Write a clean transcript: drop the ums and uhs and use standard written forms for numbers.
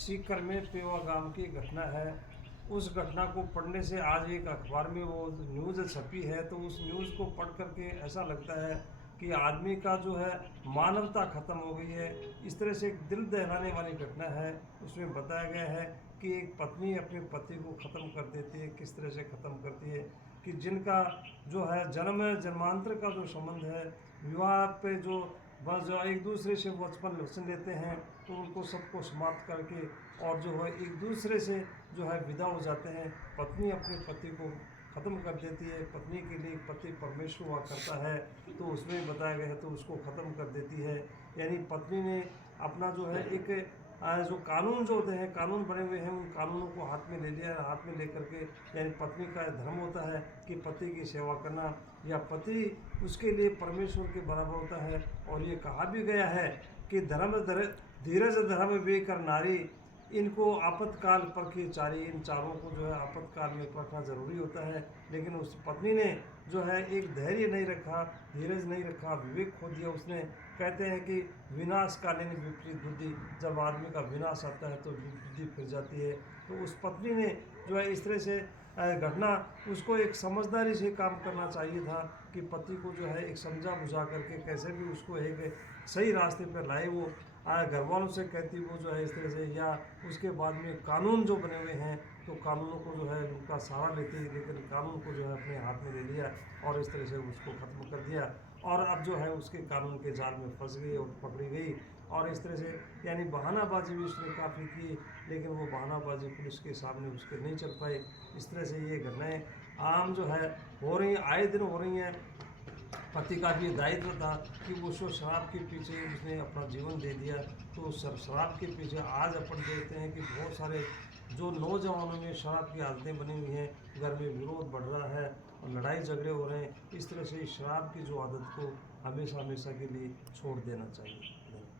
सीकर में पेवा गांव की घटना है। उस घटना को पढ़ने से आज एक अखबार में वो न्यूज़ छपी है, तो उस न्यूज़ को पढ़ करके ऐसा लगता है कि आदमी का जो है मानवता ख़त्म हो गई है। इस तरह से एक दिल दहलाने वाली घटना है। उसमें बताया गया है कि एक पत्नी अपने पति को ख़त्म कर देती है। किस तरह से ख़त्म करती है कि जिनका जो है जन्म जन्मांतर का जो संबंध है, विवाह पे जो बस जो एक दूसरे से बचपन वचन लेते हैं, तो उनको सबको समाप्त करके और जो है एक दूसरे से जो है विदा हो जाते हैं। पत्नी अपने पति को ख़त्म कर देती है। पत्नी के लिए पति परमेश्वर हुआ करता है, तो उसमें बताया गया है तो उसको ख़त्म कर देती है। यानी पत्नी ने अपना जो है एक जो कानून जो होते हैं, कानून बने हुए हैं, उन कानूनों को हाथ में ले लिया, हाथ में लेकर के यानी पत्नी का धर्म होता है कि पति की सेवा करना, या पति उसके लिए परमेश्वर के बराबर होता है। और ये कहा भी गया है कि धीरज धर्म वे कर नारी, इनको आपातकाल परखे चारी। इन चारों को जो है आपातकाल में परखना ज़रूरी होता है। लेकिन उस पत्नी ने जो है एक धैर्य नहीं रखा, धीरज नहीं रखा, विवेक खो दिया उसने। कहते हैं कि विनाशकालीन विपरीत बुद्धि, जब आदमी का विनाश आता है तो बुद्धि फिर जाती है। तो उस पत्नी ने जो है इस तरह से घटना, उसको एक समझदारी से काम करना चाहिए था कि पति को जो है एक समझा बुझा करके कैसे भी उसको एक सही रास्ते पर लाए। वो घर वालों से कहती वो जो है इस तरह से, या उसके बाद में कानून जो बने हुए हैं तो कानूनों को जो है उनका सहारा लेती, लेकिन कानून को जो है अपने हाथ में ले लिया और इस तरह से उसको ख़त्म कर दिया। और अब जो है उसके कानून के जाल में फंस गई और पकड़ी गई। और इस तरह से यानी बहानाबाजी भी उसने काफ़ी की, लेकिन वो बहानाबाजी पुलिस के सामने उसके नहीं चल पाए। इस तरह से ये घटनाएं आम जो है हो रही हैं, आए दिन हो रही हैं। पति का भी दायित्व था कि वो शराब के पीछे उसने अपना जीवन दे दिया। तो शराब के पीछे आज अपन देखते हैं कि बहुत सारे जो नौजवानों में शराब की आदतें बनी हुई हैं, घर में विरोध बढ़ रहा है और लड़ाई झगड़े हो रहे हैं। इस तरह से शराब की जो आदत को हमेशा हमेशा के लिए छोड़ देना चाहिए।